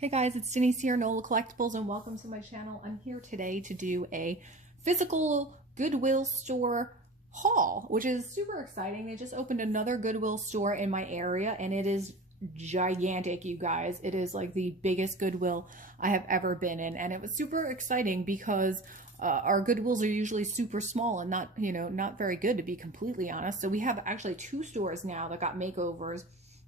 Hey guys, it's Denise here, NOLA Collectibles, and welcome to my channel. I'm here today to do a physical Goodwill store haul, which is super exciting. They just opened another Goodwill store in my area, and it is gigantic, you guys. It is like the biggest Goodwill I have ever been in, and it was super exciting because our Goodwills are usually super small and not very good, to be completely honest. So we have actually two stores now that got makeovers,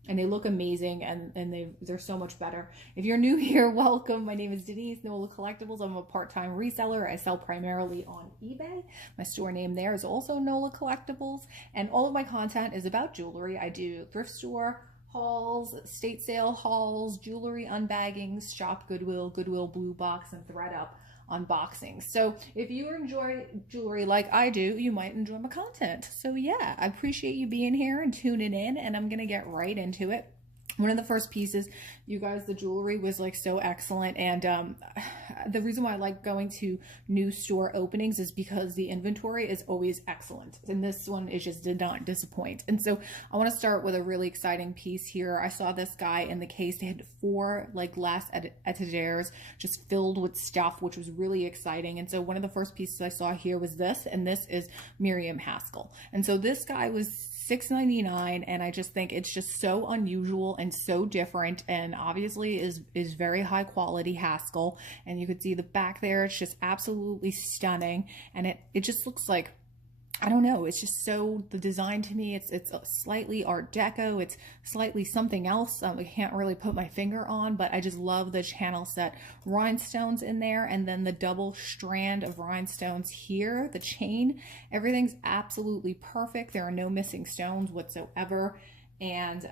and they look amazing, and they're so much better. If you're new here, welcome. My name is Denise, NOLA Collectibles. I'm a part-time reseller. I sell primarily on eBay. My store name there is also NOLA Collectibles, and all of my content is about jewelry. I do thrift store hauls, estate sale hauls, jewelry unbaggings, shop Goodwill, Goodwill Blue Box, and ThredUp unboxings. So if you enjoy jewelry like I do, you might enjoy my content. So yeah, I appreciate you being here and tuning in, and I'm gonna get right into it. One of the first pieces, you guys, the jewelry was like so excellent, and the reason why I like going to new store openings is because the inventory is always excellent, and this one is just did not disappoint. And so I want to start with a really exciting piece here. I saw this guy in the case. They had 4 like glass etagères just filled with stuff, which was really exciting. And so one of the first pieces I saw here was this, and this is Miriam Haskell. And so this guy was $6.99, and I just think it's just so unusual and so different, and obviously is very high quality Haskell. And you could see the back there, it's just absolutely stunning, and it just looks like, I don't know, it's just so, the design to me, it's slightly Art Deco, it's slightly something else I can't really put my finger on, but I just love the channel set rhinestones in there, and then the double strand of rhinestones here, the chain, everything's absolutely perfect. There are no missing stones whatsoever. And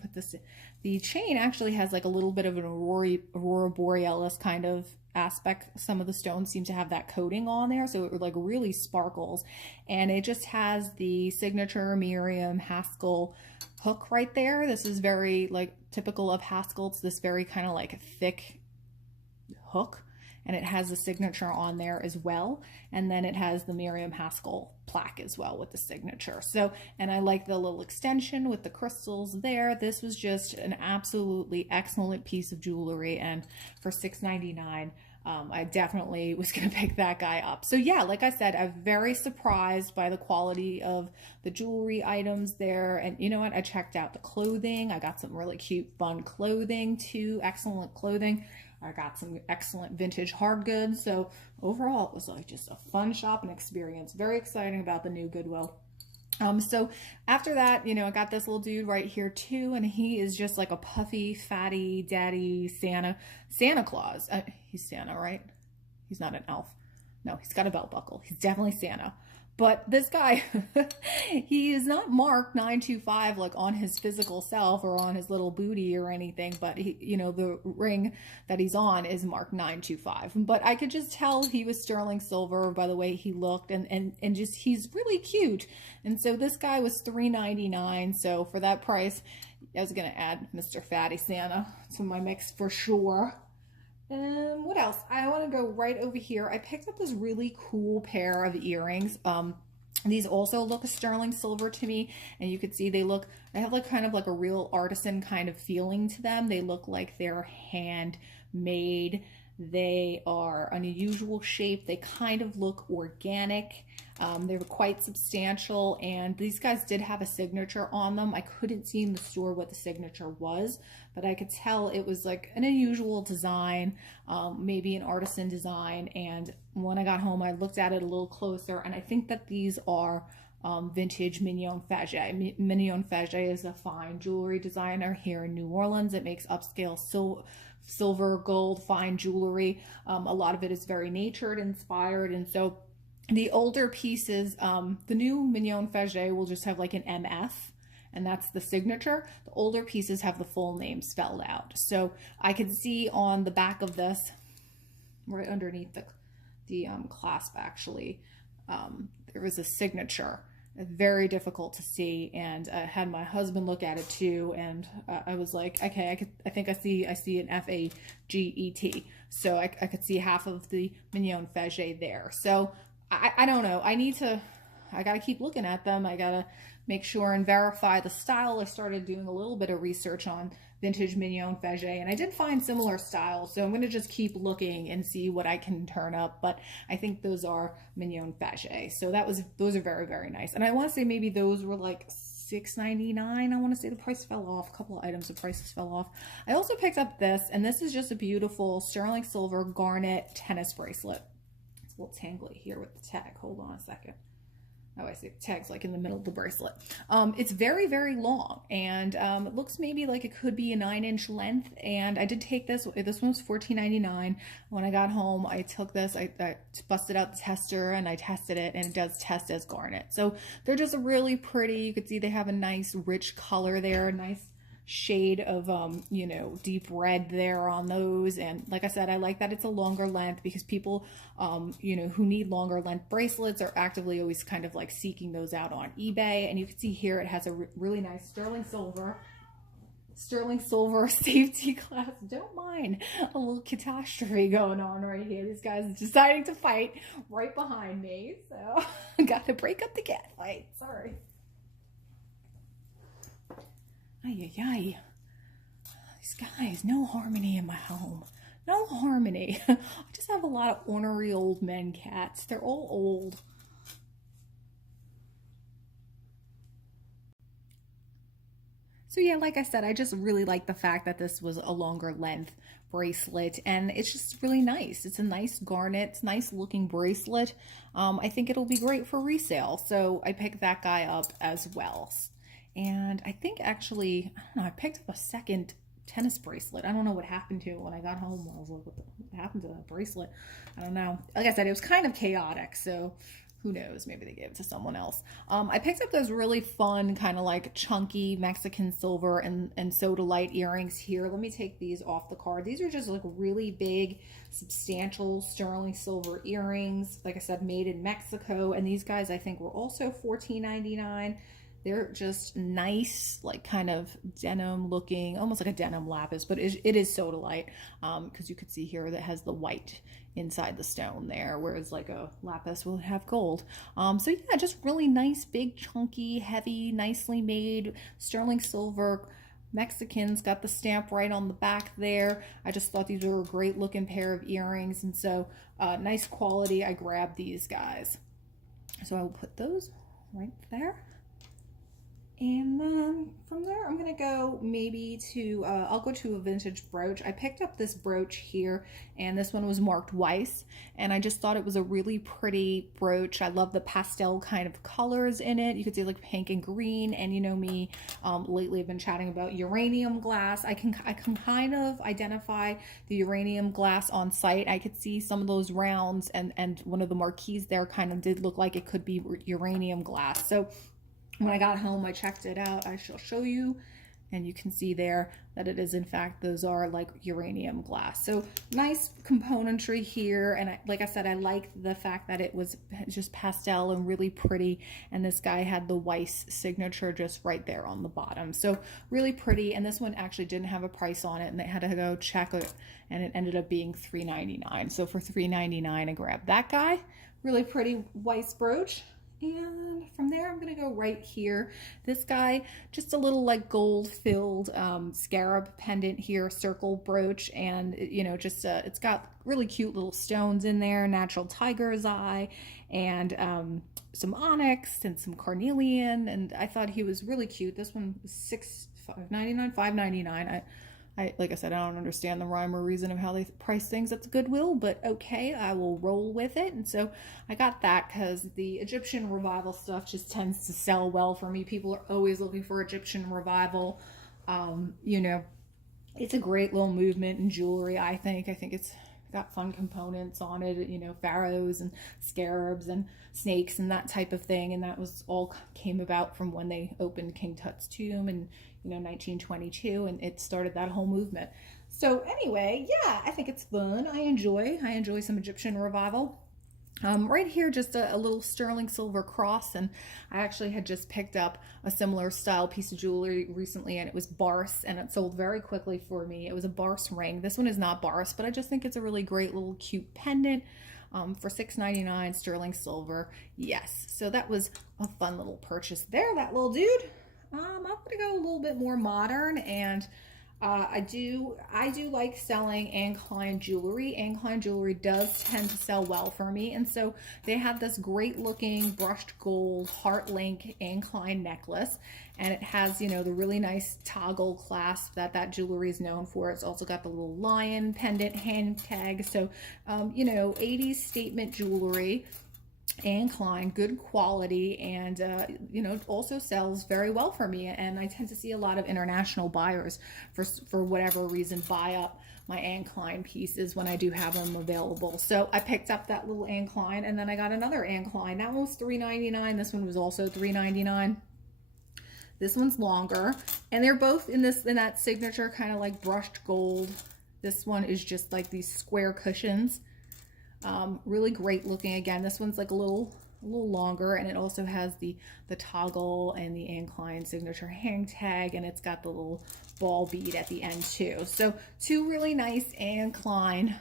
put this in. The chain actually has like a little bit of an aurora borealis kind of aspect. Some of the stones seem to have that coating on there, so it like really sparkles, and it just has the signature Miriam Haskell hook right there. This is very like typical of Haskell. It's this very kind of like thick hook, and it has the signature on there as well, and then it has the Miriam Haskell plaque as well with the signature. So, and I like the little extension with the crystals there. This was just an absolutely excellent piece of jewelry, and for $6.99, I definitely was gonna pick that guy up. So yeah, like I said, I'm very surprised by the quality of the jewelry items there. And you know what, I checked out the clothing. I got some really cute fun clothing too, excellent clothing. I got some excellent vintage hard goods. So overall, it was like just a fun shopping experience. Very exciting about the new Goodwill. So after that, you know, I got this little dude right here too, and he is just like a puffy, fatty, daddy Santa Claus. He's Santa, right? He's not an elf. No, he's got a belt buckle. He's definitely Santa. But this guy, he is not marked 925 like on his physical self or on his little booty or anything, but he, you know, the ring that he's on is marked 925. But I could just tell he was sterling silver by the way he looked, and just he's really cute. And so this guy was $3.99. So for that price, I was gonna add Mr. Fatty Santa to my mix for sure. And what else? I want to go right over here. I picked up this really cool pair of earrings. These also look sterling silver to me, and you could see they have like kind of like a real artisan kind of feeling to them. They look like they're handmade. They are an unusual shape. They kind of look organic. They were quite substantial, and these guys did have a signature on them. I couldn't see in the store what the signature was, but I could tell it was like an unusual design, maybe an artisan design. And when I got home, I looked at it a little closer, and I think that these are vintage Mignon Faget. Mignon Faget is a fine jewelry designer here in New Orleans. It makes upscale silver, gold, fine jewelry. A lot of it is very natured inspired, and so the older pieces, the new Mignon Faget will just have like an MF, and that's the signature. The older pieces have the full name spelled out. So I could see on the back of this, right underneath the clasp actually, there was a signature. Very difficult to see, and I had my husband look at it too, and I was like, okay, I think I see an Faget. So I could see half of the Mignon Faget there. So I don't know. I gotta keep looking at them. I gotta make sure and verify the style. I started doing a little bit of research on vintage mignon faget, and I did find similar styles, so I'm going to just keep looking and see what I can turn up. But I think those are mignon faget, so those are very, very nice. And I want to say maybe those were like $6.99. I want to say the price fell off. A couple of items, the prices fell off. I also picked up this, and this is just a beautiful sterling silver garnet tennis bracelet. It's a little tangly here with the tag. Hold on a second. Oh, I see the tag's like in the middle of the bracelet. It's very, very long, and it looks maybe like it could be a 9-inch length. And I did take this. This one was $14.99. When I got home, I took this. I busted out the tester and I tested it, and it does test as garnet. So they're just really pretty. You can see they have a nice rich color there, a nice shade of you know, deep red there on those. And like I said, I like that it's a longer length, because people you know, who need longer length bracelets are actively always kind of like seeking those out on eBay. And you can see here it has a really nice sterling silver safety glass. Don't mind a little catastrophe going on right here. This guy's deciding to fight right behind me, so I got to break up the cat fight. Sorry. Ay, ay, ay. These guys, no harmony in my home. No harmony. I just have a lot of ornery old men cats. They're all old. So yeah, like I said, I just really like the fact that this was a longer length bracelet, and it's just really nice. It's a nice garnet, it's a nice looking bracelet. I think it'll be great for resale. So I picked that guy up as well. And I think actually, I don't know, I picked up a second tennis bracelet. I don't know what happened to it when I got home. I was like, what happened to that bracelet? I don't know. Like I said, it was kind of chaotic, so who knows? Maybe they gave it to someone else. I picked up those really fun, kind of like chunky Mexican silver and sodalite earrings here. Let me take these off the card. These are just like really big, substantial sterling silver earrings. Like I said, made in Mexico. And these guys, I think, were also $14.99. They're just nice, like kind of denim looking, almost like a denim lapis, but it is sodalite, because you could see here that has the white inside the stone there, whereas like a lapis will have gold. So yeah, just really nice, big, chunky, heavy, nicely made sterling silver Mexicans. Got the stamp right on the back there. I just thought these were a great looking pair of earrings, and so nice quality. I grabbed these guys. So I will put those right there. And then from there, I'm going to go maybe to, I'll go to a vintage brooch. I picked up this brooch here, and this one was marked Weiss, and I just thought it was a really pretty brooch. I love the pastel kind of colors in it. You can see like pink and green, and you know me, lately I've been chatting about uranium glass. I can kind of identify the uranium glass on site. I could see some of those rounds, and one of the marquees there kind of did look like it could be uranium glass. So when I got home, I checked it out. I shall show you, and you can see there that it is, in fact, those are like uranium glass. So nice componentry here, and like I said, I like the fact that it was just pastel and really pretty, and this guy had the Weiss signature just right there on the bottom. So really pretty, and this one actually didn't have a price on it, and they had to go check it, and it ended up being $3.99. So for $3.99, I grabbed that guy. Really pretty Weiss brooch. And from there, I'm going to go right here. This guy, just a little like gold-filled scarab pendant here, circle brooch, and you know, just it's got really cute little stones in there, natural tiger's eye, and some onyx and some carnelian. And I thought he was really cute. This one was $5.99, $5.99. Like I said, I don't understand the rhyme or reason of how they price things at the Goodwill, but okay, I will roll with it. And so I got that because the Egyptian revival stuff just tends to sell well for me. People are always looking for Egyptian revival. You know, it's a great little movement in jewelry, I think. I think it's got fun components on it, you know, pharaohs and scarabs and snakes and that type of thing. And that was all came about from when they opened King Tut's tomb in, you know, 1922, and it started that whole movement. So anyway, yeah, I think it's fun. I enjoy some Egyptian revival. Right here, just a little sterling silver cross, and I actually had just picked up a similar style piece of jewelry recently, and it was Barse, and it sold very quickly for me. It was a Barse ring. This one is not Barse, but I just think it's a really great little cute pendant. for $6.99 sterling silver. Yes, so that was a fun little purchase there, that little dude. I'm gonna go a little bit more modern, and I do like selling Anne Klein jewelry. Anne Klein jewelry does tend to sell well for me, and so they have this great looking brushed gold heart link Anne Klein necklace, and it has, you know, the really nice toggle clasp that jewelry is known for. It's also got the little lion pendant hand tag, so you know, 80s statement jewelry. Anne Klein, good quality, and you know, also sells very well for me. And I tend to see a lot of international buyers for whatever reason buy up my Anne Klein pieces when I do have them available. So I picked up that little Anne Klein, and then I got another Anne Klein. That one was $3.99. This one was also $3.99. This one's longer, and they're both in that signature kind of like brushed gold. This one is just like these square cushions. Really great looking. Again, this one's like a little longer, and it also has the toggle and the Anne Klein signature hang tag, and it's got the little ball bead at the end too. So two really nice Anne Klein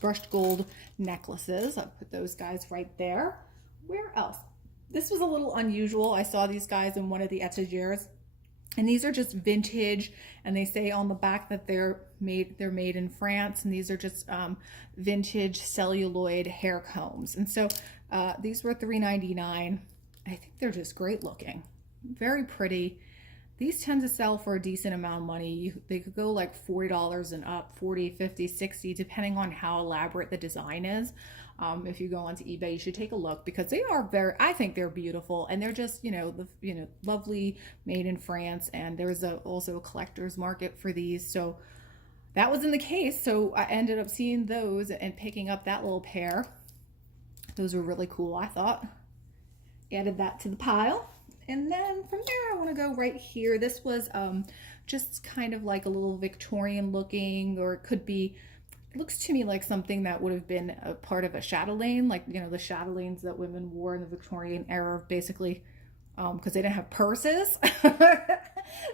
brushed gold necklaces. I'll put those guys right there. Where else? This was a little unusual. I saw these guys in one of the etagères. And these are just vintage, and they say on the back that they're made in France, and these are just vintage celluloid hair combs. And so these were $3.99. I think they're just great looking, very pretty. These tend to sell for a decent amount of money. They could go like $40 and up, 40, 50, 60, depending on how elaborate the design is. If you go onto eBay, you should take a look, because they are I think they're beautiful, and they're just, you know, lovely, made in France. And there's also a collector's market for these. So that was in the case. So I ended up seeing those and picking up that little pair. Those were really cool, I thought. Added that to the pile. And then from there, I want to go right here. This was just kind of like a little Victorian looking, or it could be, it looks to me like something that would have been a part of a chatelaine, like, you know, the chatelaines that women wore in the Victorian era, basically, because they didn't have purses.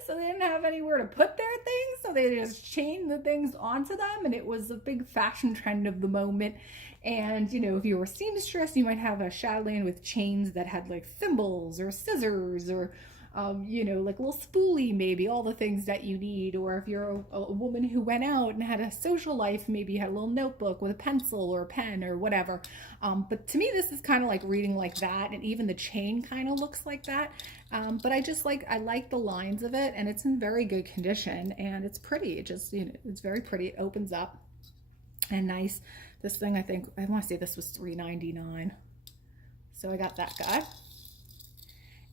So they didn't have anywhere to put their things, so they just chained the things onto them, and it was a big fashion trend of the moment. And, you know, if you were a seamstress, you might have a chatelaine with chains that had like thimbles or scissors, or you know, like a little spoolie, maybe, all the things that you need. Or if you're a woman who went out and had a social life, maybe you had a little notebook with a pencil or a pen or whatever. But to me, this is kind of like reading like that, and even the chain kind of looks like that. But I like the lines of it, and it's in very good condition, and it's pretty. It just, you know, it's very pretty. It opens up and nice. This thing, I want to say this was $3.99. So I got that guy.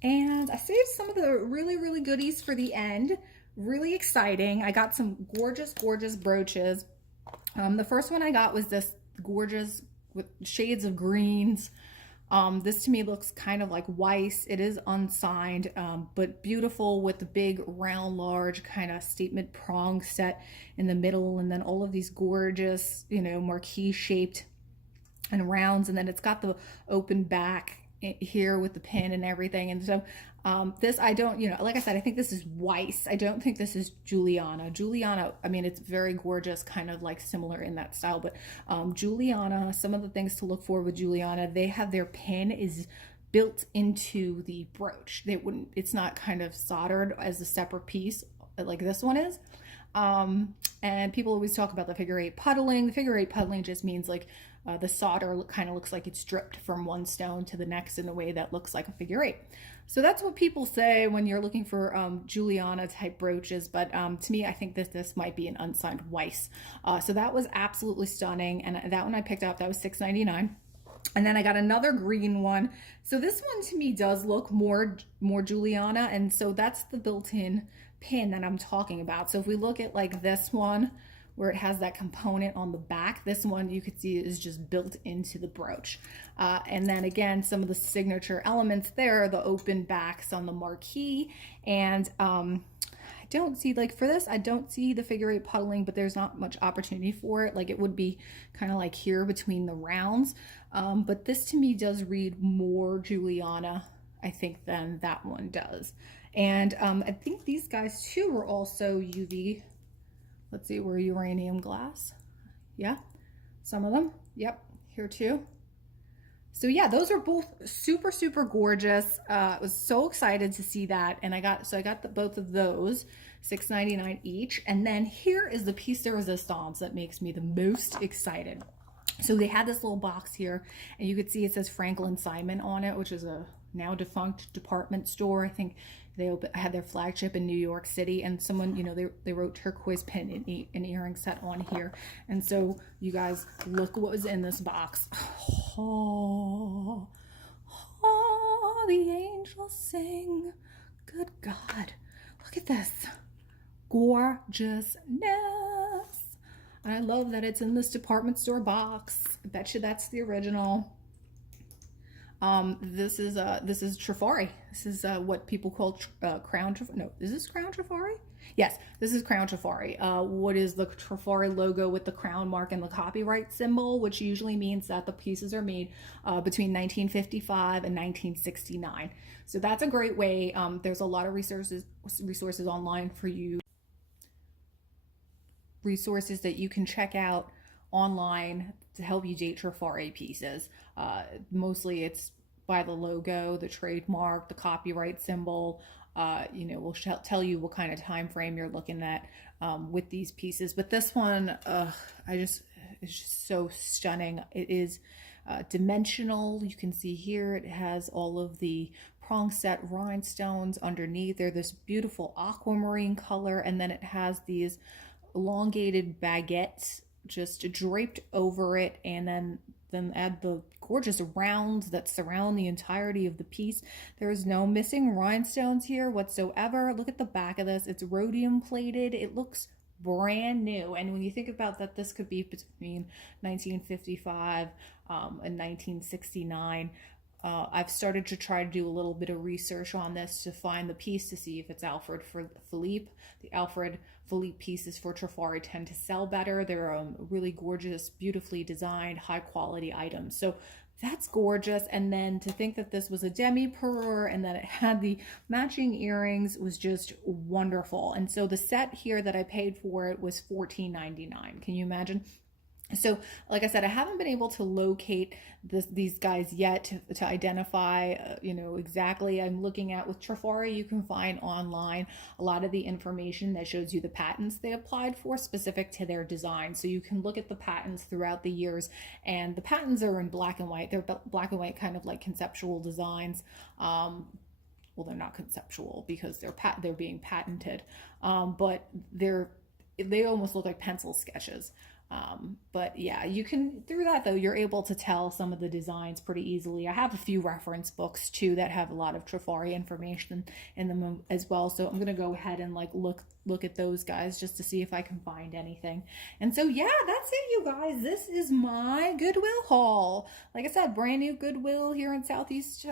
And I saved some of the really, really goodies for the end. Really exciting. I got some gorgeous, gorgeous brooches. The first one I got was this gorgeous with shades of greens. This to me looks kind of like Weiss. It is unsigned, but beautiful, with the big round large kind of statement prong set in the middle, and then all of these gorgeous, you know, marquee shaped and rounds, and then it's got the open back here with the pin and everything. And so this, I don't, you know, like I said, I think this is Weiss. I don't think this is Juliana. Juliana, I mean, it's very gorgeous, kind of like similar in that style, but Juliana, some of the things to look for with Juliana, they have their pin is built into the brooch. It's not kind of soldered as a separate piece like this one is. And people always talk about the figure eight puddling. The figure eight puddling just means like the solder kind of looks like it's dripped from one stone to the next in a way that looks like a figure eight. So that's what people say when you're looking for Juliana type brooches. But to me, I think this might be an unsigned Weiss. So that was absolutely stunning. And that one I picked up, that was $6.99. And then I got another green one. So this one to me does look more Juliana. And so that's the built-in pin that I'm talking about. So if we look at like this one, where it has that component on the back, this one you could see is just built into the brooch. And then again, some of the signature elements there, the open backs on the marquee. And I don't see, like for this, I don't see the figure eight puddling, but there's not much opportunity for it. Like it would be kind of like here between the rounds. But this to me does read more Juliana, I think, than that one does. And I think these guys too were also UV. Let's see, we're uranium glass. Yeah, some of them. Yep, here too. So yeah, those are both super, super gorgeous. I was so excited to see that. And I got both of those, $6.99 each. And then here is the piece de resistance that makes me the most excited. So they had this little box here, and you could see it says Franklin Simon on it, which is a now defunct department store. I think they had their flagship in New York City, and someone, you know, they wrote turquoise pin and earring set on here. And so you guys, look what was in this box. Oh, oh, the angels sing. Good God, look at this gorgeousness. And I love that it's in this department store box. I bet you that's the original. This is Trifari. This is what people call Crown Trifari. No, is this Crown Trifari? Yes, this is Crown Trifari. What is the Trifari logo with the crown mark and the copyright symbol, which usually means that the pieces are made between 1955 and 1969. So that's a great way. There's a lot of resources online for you. Resources that you can check out online to help you date Trifari pieces. Mostly it's by the logo, the trademark, the copyright symbol. You know, we'll tell you what kind of time frame you're looking at with these pieces. But this one, it's just so stunning. It is dimensional. You can see here it has all of the prong set rhinestones underneath. They're this beautiful aquamarine color, and then it has these elongated baguettes just draped over it, and then add the gorgeous rounds that surround the entirety of the piece. There is no missing rhinestones here whatsoever. Look at the back of this. It's rhodium plated. It looks brand new. And when you think about that, this could be between 1955 and 1969. I've started to try to do a little bit of research on this to find the piece to see if it's Alfred Philippe. The Alfred Philippe pieces for Trifari tend to sell better. They're really gorgeous, beautifully designed, high quality items. So that's gorgeous. And then to think that this was a demi-parure and that it had the matching earrings was just wonderful. And so the set here that I paid for it was $14.99. Can you imagine? So like I said, I haven't been able to locate these guys yet to identify, you know, exactly. I'm looking at with Trifari, you can find online a lot of the information that shows you the patents they applied for specific to their design. So you can look at the patents throughout the years, and the patents are in black and white. They're black and white, kind of like conceptual designs. Well, they're not conceptual because they're being patented, but they almost look like pencil sketches. But yeah, you can, through that though, you're able to tell some of the designs pretty easily. I have a few reference books too that have a lot of Trifari information in them as well. So I'm going to go ahead and like look at those guys just to see if I can find anything. And so yeah, that's it, you guys. This is my Goodwill haul. Like I said, brand new Goodwill here in Southeast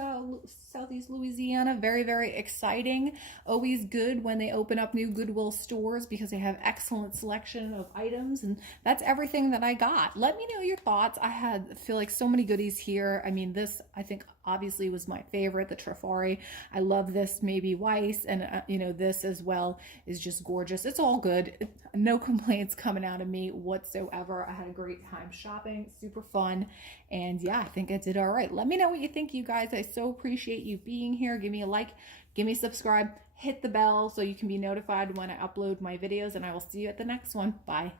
Louisiana. Very, very exciting. Always good when they open up new Goodwill stores because they have excellent selection of items. And that's everything that I got. Let me know your thoughts. I feel like so many goodies here. I mean, this I think obviously was my favorite, the Trifari. I love this maybe Weiss, and you know, this as well is just gorgeous. It's all good. No complaints coming out of me whatsoever. I had a great time shopping, super fun, and yeah, I think I did all right. Let me know what you think, you guys. I so appreciate you being here. Give me a like, give me a subscribe, hit the bell so you can be notified when I upload my videos, and I will see you at the next one. Bye.